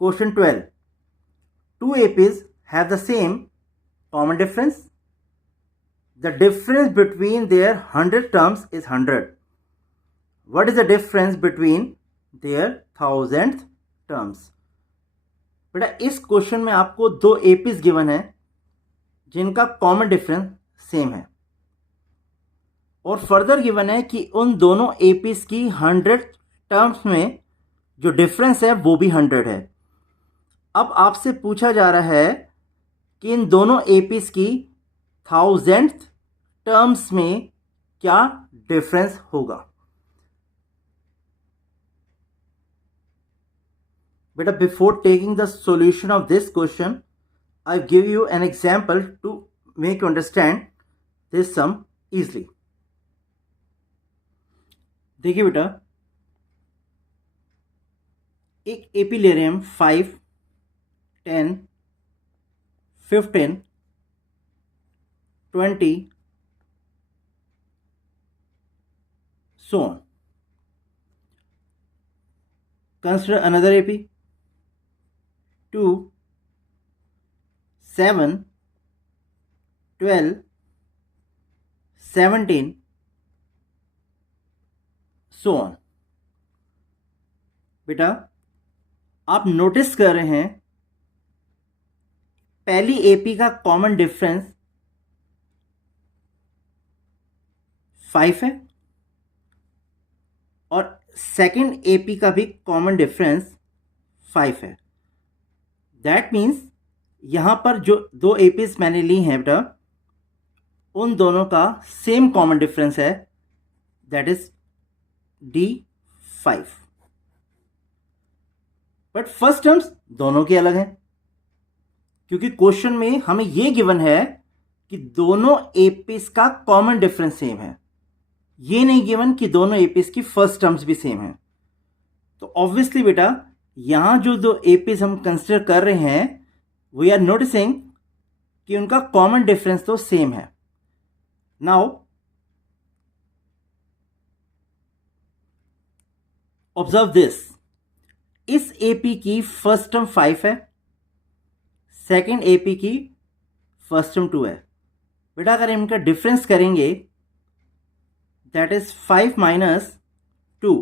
Question 12. Two APs have the same common difference. The difference between their 100 terms is 100. What is the difference between their 1000th terms? बेटा इस question में आपको दो APs given है जिनका common difference same है और further given है कि उन दोनों एपीज की 100 टर्म्स में जो डिफरेंस है वो भी 100 है। अब आपसे पूछा जा रहा है कि इन दोनों एपीज की 1000th टर्म्स में क्या डिफरेंस होगा। बेटा before taking the solution of this question I give you an example to make you understand this sum easily. देखिए बेटा एक एपी ले रहे हैं हम 5, 10, 15, 20 so on. Consider another AP 2, 7, 12, 17 so on. बेटा आप नोटिस कर रहे हैं पहली एपी का कॉमन डिफरेंस 5 है और सेकंड एपी का भी कॉमन डिफरेंस 5 है। दैट मीन्स यहां पर जो दो एपीज मैंने ली हैं बेटा उन दोनों का सेम कॉमन डिफरेंस है, that is D5। But first terms दोनों के अलग हैं क्योंकि क्वेश्चन में हमें यह गिवन है कि दोनों एपीज का कॉमन डिफरेंस सेम है, ये नहीं गिवन कि दोनों एपीज की फर्स्ट टर्म्स भी सेम है। तो ऑब्वियसली बेटा यहां जो दो एपीज हम कंसिडर कर रहे हैं वी आर नोटिसिंग कि उनका कॉमन डिफरेंस तो सेम है। नाउ ऑब्जर्व दिस, इस एपी की फर्स्ट टर्म 5 है, सेकंड एपी की फर्स्ट टर्म 2 है। बेटा अगर इनका डिफरेंस करेंगे that is 5 minus 2,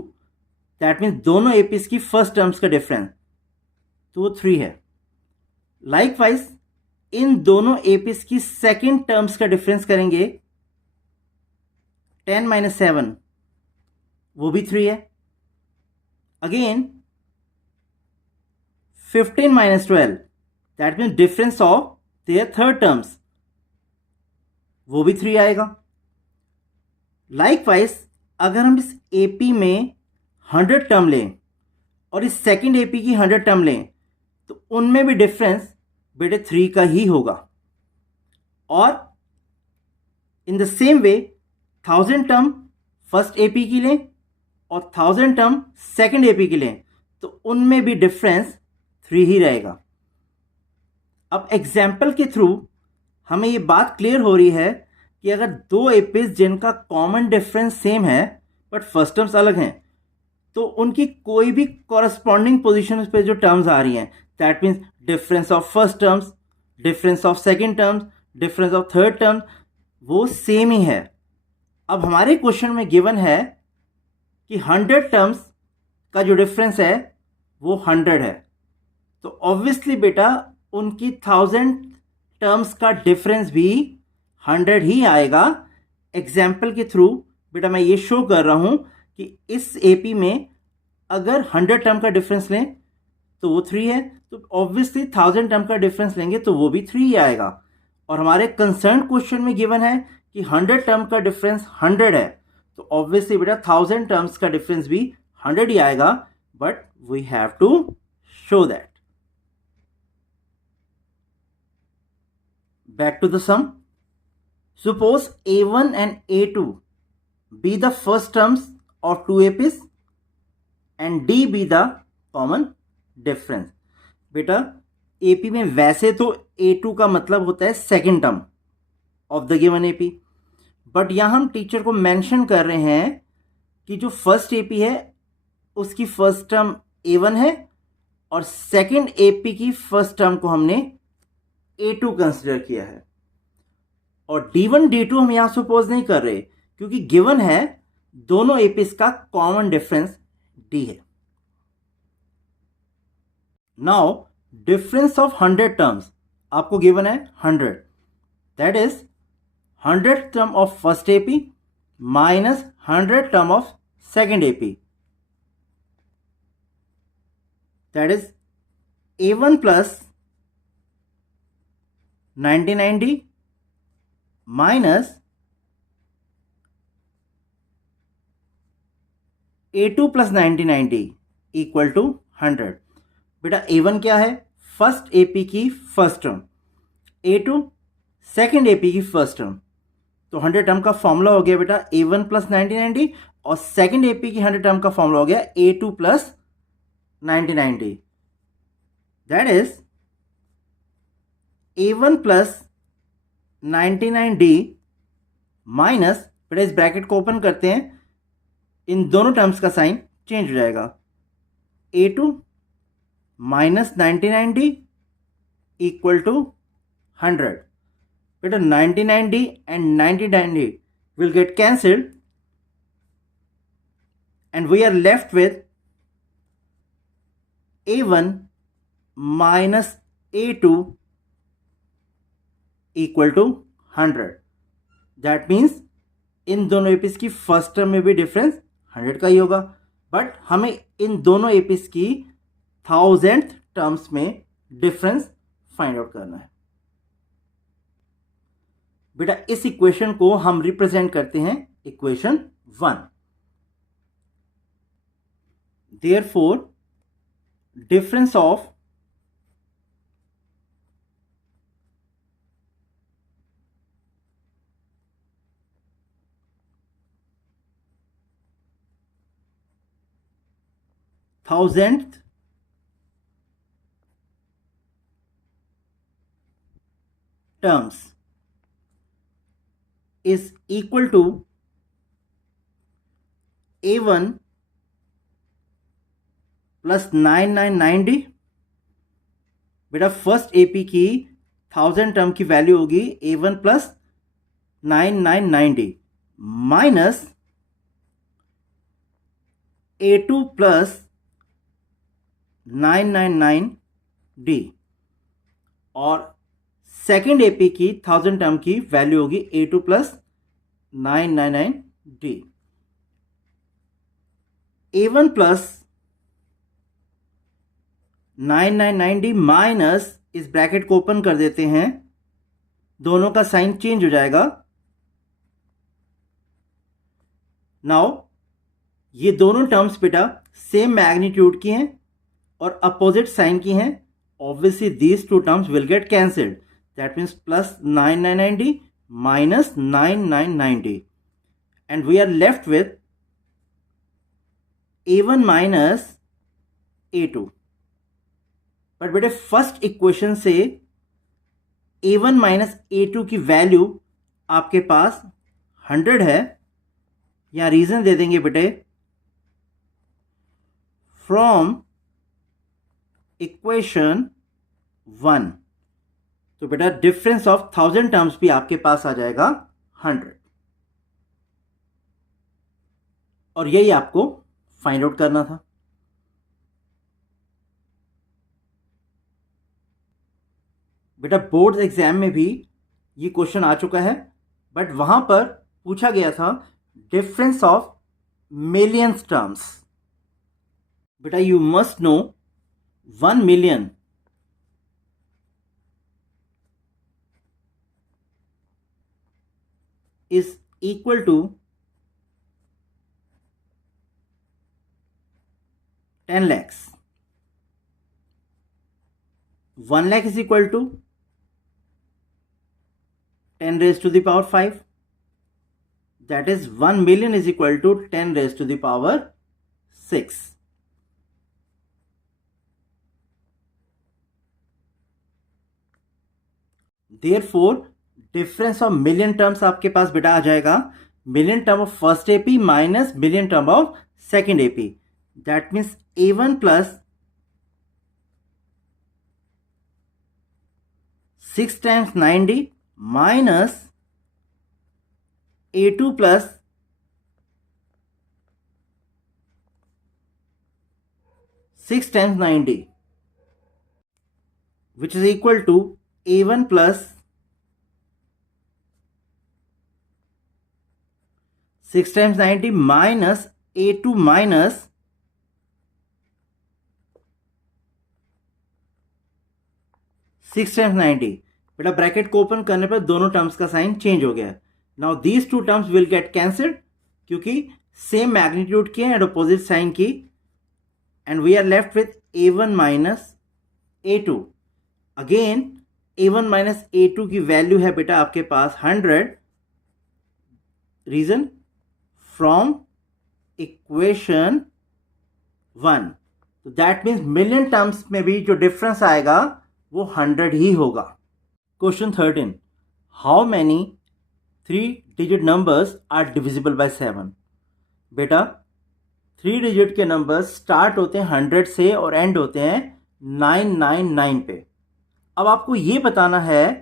that means दोनों एपीज की फर्स्ट टर्म्स का डिफरेंस तो 3 है। लाइकवाइज इन दोनों एपीज की सेकंड टर्म्स का डिफरेंस करेंगे 10 माइनस 7 वो भी 3 है। Again 15 minus 12 that means difference of their third terms वो भी 3 आएगा। लाइकवाइज अगर हम इस एपी में 100 टर्म लें और इस सेकंड एपी की 100 टर्म लें तो उनमें भी डिफरेंस बेटे 3 का ही होगा। और in the same way 1000 term first AP की लें और 1000 टर्म सेकंड एपी की लें तो उनमें भी डिफरेंस 3 ही रहेगा। अब एग्जाम्पल के थ्रू हमें ये बात क्लियर हो रही है कि अगर दो एपीज जिनका कॉमन डिफरेंस सेम है बट फर्स्ट टर्म्स अलग हैं तो उनकी कोई भी कॉरस्पॉन्डिंग पोजीशन पे जो टर्म्स आ रही हैं that means difference of first terms, difference of second terms, difference of third terms वो सेम ही है। अब हमारे क्वेश्चन में गिवन है कि 100 टर्म्स का जो डिफरेंस है वो 100 है तो ऑब्वियसली बेटा उनकी 1000 टर्म्स का डिफरेंस भी 100 ही आएगा। एग्जाम्पल के थ्रू बेटा मैं ये शो कर रहा हूं कि इस एपी में अगर 100 टर्म का डिफरेंस लें तो वो 3 है तो ऑब्वियसली 1000 टर्म का डिफरेंस लेंगे तो वो भी 3 ही आएगा। और हमारे कंसर्न क्वेश्चन में गिवन है कि 100 टर्म का डिफरेंस 100 है तो ऑब्वियसली बेटा 1000 टर्म्स का डिफरेंस भी 100 ही आएगा, but we have to show that. Back to the sum, suppose A1 and A2 be the first terms of two APs and D be the common difference। बेटा AP में वैसे तो A2 का मतलब होता है second term of the given AP, but यहां हम टीचर को मेंशन कर रहे हैं कि जो फर्स्ट AP है उसकी फर्स्ट टर्म A1 है और सेकंड एपी की फर्स्ट टर्म को हमने A2 कंसिडर किया है। और D1 D2 हम यहां सपोज नहीं कर रहे क्योंकि गिवन है दोनों एपीस का कॉमन डिफरेंस D है। नाउ डिफरेंस ऑफ 100 टर्म्स आपको गिवन है 100, that is 100 term of first AP minus 100 term of second AP, that is A1 plus 99D minus A2 plus 99D equal to 100। बेटा A1 क्या है? First AP की first term, A2 second AP की first term. तो 100 term का formula हो गया बेटा A1 प्लस 99D और सेकेंड एपी की 100 टर्म का फॉर्मूला हो गया A2 plus 99D, that is A1 plus 99D minus, बेटा इस ब्रैकेट को ओपन करते हैं, इन दोनों टर्म्स का साइन चेंज हो जाएगा, A2 minus 99D equal to 100। बेटा 99D and 99D will get cancelled and we are left with A1 minus A2 equal to 100। That means इन दोनों एपीस की फर्स्ट टर्म में भी डिफरेंस 100 का ही होगा, बट हमें इन दोनों एपीस की 1000th टर्म्स में डिफरेंस फाइंड आउट करना है। बेटा इस इक्वेशन को हम रिप्रेजेंट करते हैं equation 1। Therefore difference of thousandth terms is equal to A1 plus 9990। बेटा फर्स्ट एपी की 1000 टर्म की वैल्यू होगी A1 plus 9990 minus A2 plus 999D और सेकेंड एपी की 1000 टर्म की वैल्यू होगी A2 plus 999D। A1 plus 999D minus, इस bracket को ओपन कर देते हैं, दोनों का साइन चेंज हो जाएगा। नाउ ये दोनों टर्म्स बेटा सेम मैग्नीट्यूड की हैं और अपोजिट साइन की हैं, obviously these two terms will gate cancelled, that means plus 999D minus 999D and we are left with A1 minus A2। But बेटे फर्स्ट इक्वेशन से A1 माइनस A2 की value आपके पास 100 है, या रीजन दे देंगे बेटे फ्रॉम इक्वेशन 1। तो बेटा डिफरेंस ऑफ 1000 टर्म्स भी आपके पास आ जाएगा 100, और यही आपको फाइंड आउट करना था। बेटा बोर्ड एग्जाम में भी ये क्वेश्चन आ चुका है, बट वहां पर पूछा गया था डिफरेंस ऑफ मिलियंस टर्म्स। बेटा you must know 1 million is equal to 10 lakhs. 1 lakh is equal to 10 raised to the power 5. That is 1 million is equal to 10 raised to the power 6. Therefore difference of million terms आपके पास बेटा आ जाएगा million term of first AP minus million term of second AP, that means A1 plus 6 times 9d minus a2 plus 6 times 9d, which is equal to a1 plus 6 times 90 minus a2 minus 6 times 90। बेटा bracket को open करने पर दोनों terms का sign change हो गया। Now these two terms will get cancelled क्योंकि same magnitude की एंड अपोजिट साइन की, and we are left with a1 minus a2। Again a1 minus a2 की वैल्यू है बेटा आपके पास 100। रीजन फ्रॉम इक्वेशन 1, तो दैट मीन्स मिलियन टर्म्स में भी जो डिफरेंस आएगा वो 100 ही होगा। Question 13, how many 3 digit numbers are divisible by 7? बेटा 3 डिजिट के नंबर्स स्टार्ट होते हैं 100 से और एंड होते हैं 999 पे। अब आपको ये बताना है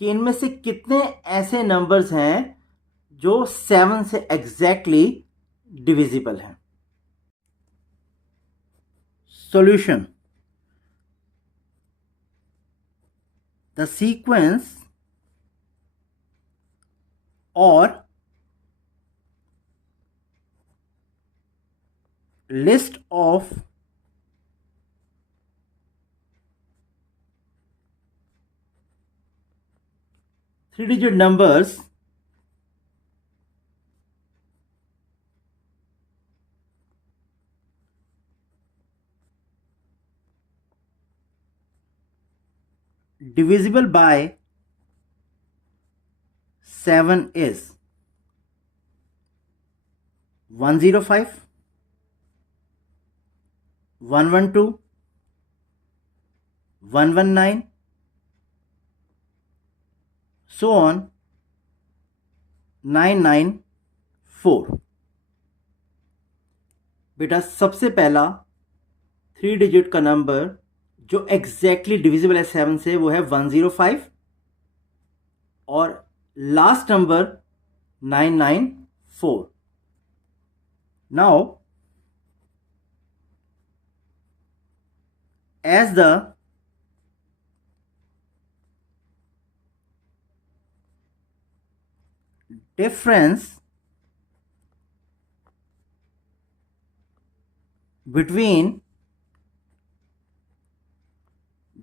कि इनमें से कितने ऐसे नंबर्स हैं जो 7 से एग्जैक्टली डिविजिबल हैं। Solution, the sequence or list of three-digit numbers divisible by 7 is 105, 112, 119, so on 994। बेटा सबसे पहला 3 डिजिट का नंबर जो एग्जैक्टली डिविजिबल है 7 से वो है 105 और last number 994। Now as the difference between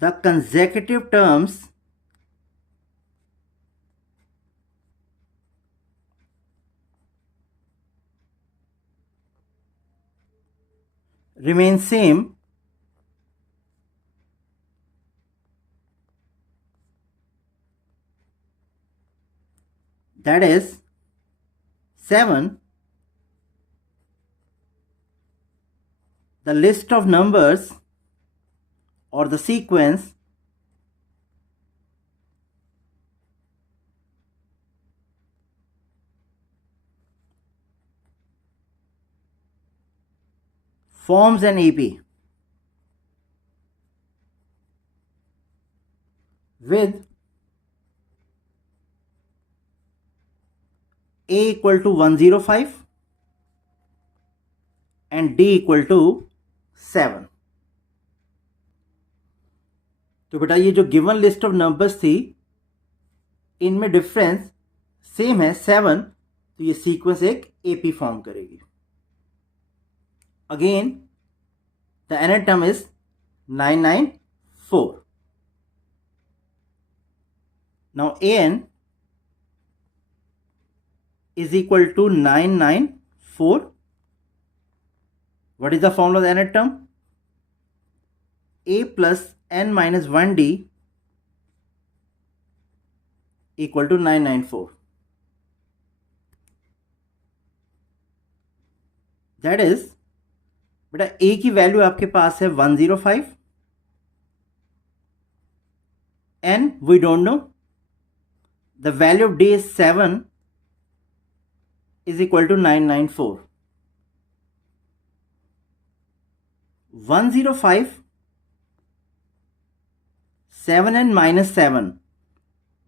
the consecutive terms remains same, that is 7, the list of numbers or the sequence forms an AP with A equal to 105 and D equal to 7। तो बेटा ये जो given list of numbers थी इनमें difference same है 7, तो ये sequence एक एपी फॉर्म करेगी। Again the nth term is 994। Now an is equal to 994। what is the formula of the nth term? A plus n minus 1d equal to 994। that is बेटा a की value आपके पास है 105, n we don't know, the value of d is 7 is equal to 994। 105 7n minus 7,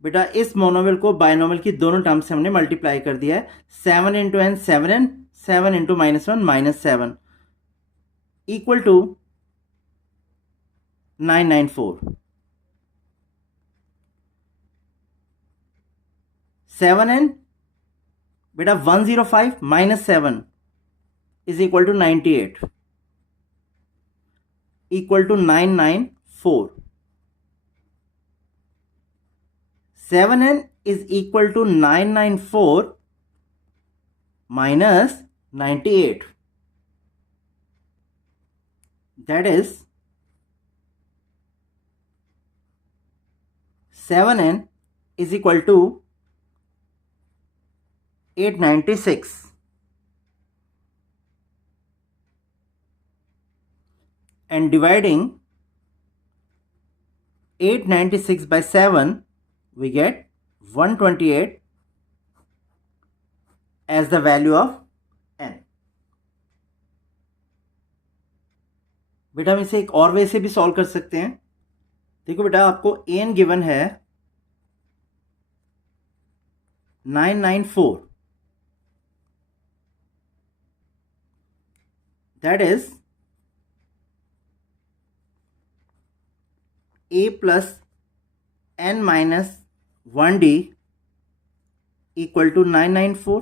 बेटा इस मोनोमल को बायनोमल की दोनों term से हमने मल्टीप्लाई कर दिया है। 7 into n 7n, 7 into -1 -7 equal to 994। 7n बेटा 105 -7 is equal to 98 equal to 994। 7n is equal to 994 minus 98. That is 7n is equal to 896. And dividing 896 by 7, we get 128 as the value of n. बेटा हम इसे एक और वे से भी solve कर सकते हैं। देखो बेटा, आपको n गिवन है 994, that is a plus n minus 1d equal to 994।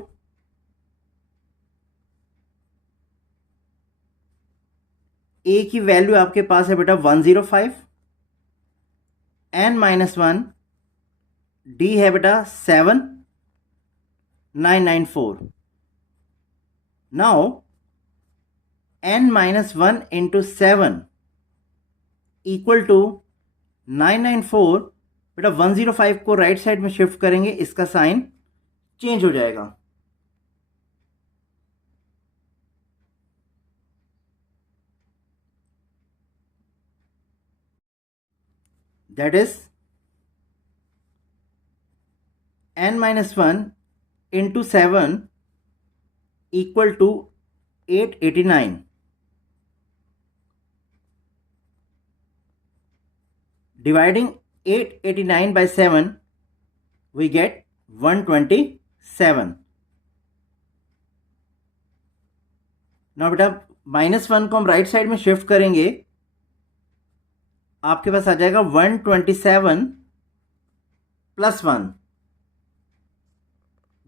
a की वैल्यू आपके पास है बेटा 105, n माइनस 1, d है बेटा 7, 994। Now n minus 1 into 7 equal to 994। बेटा 105 को राइट साइड में शिफ्ट करेंगे, इसका साइन चेंज हो जाएगा। That is n minus 1 into 7 equal to 889। Dividing 889 by 7, we get 127. Now बेटा -1 को हम राइट साइड में शिफ्ट करेंगे, आपके पास आ जाएगा 127 प्लस 1,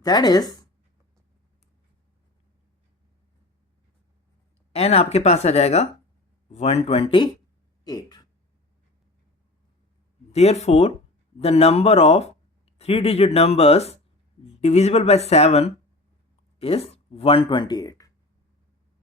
दैट इज n आपके पास आ जाएगा 128। Therefore, the number of 3-digit numbers divisible by 7 is 128.